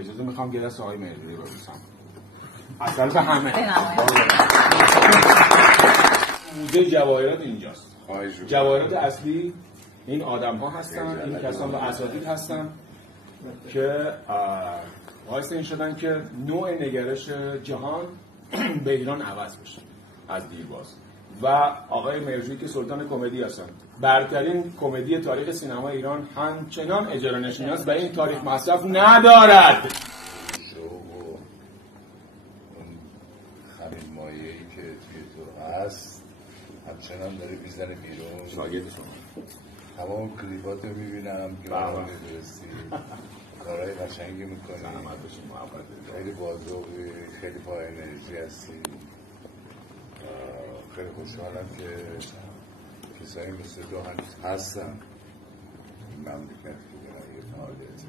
اجازه میخوام گلاس آقای مهرجویی رو ببوسم. از طرف همه. موزه جواهرات اینجاست. جواهرات اصلی این آدم ها هستن، این کسان و اساتید هستن که باعث این شدن که نوع نگرش جهان به ایران عوض بشه از دیرباز. و آقای مهرجویی که سلطان کمدی هستن، برترین کمدی تاریخ سینما ایران همچنان اجاره نشینی است و این تاریخ مصرف ندارد. همین مایه‌ای که توی تو هست همچنان داره میزنه بیرون. شاگرد شما تمام کلیپات رو میبینم که ما میدرستی کارهای قشنگی میکنی، خیلی بازوقی، خیلی با انرژی هستی. خیلی خوشحالم که کسایی مثل تو هنوز هستن مملکت که دارن یه فعالیتی.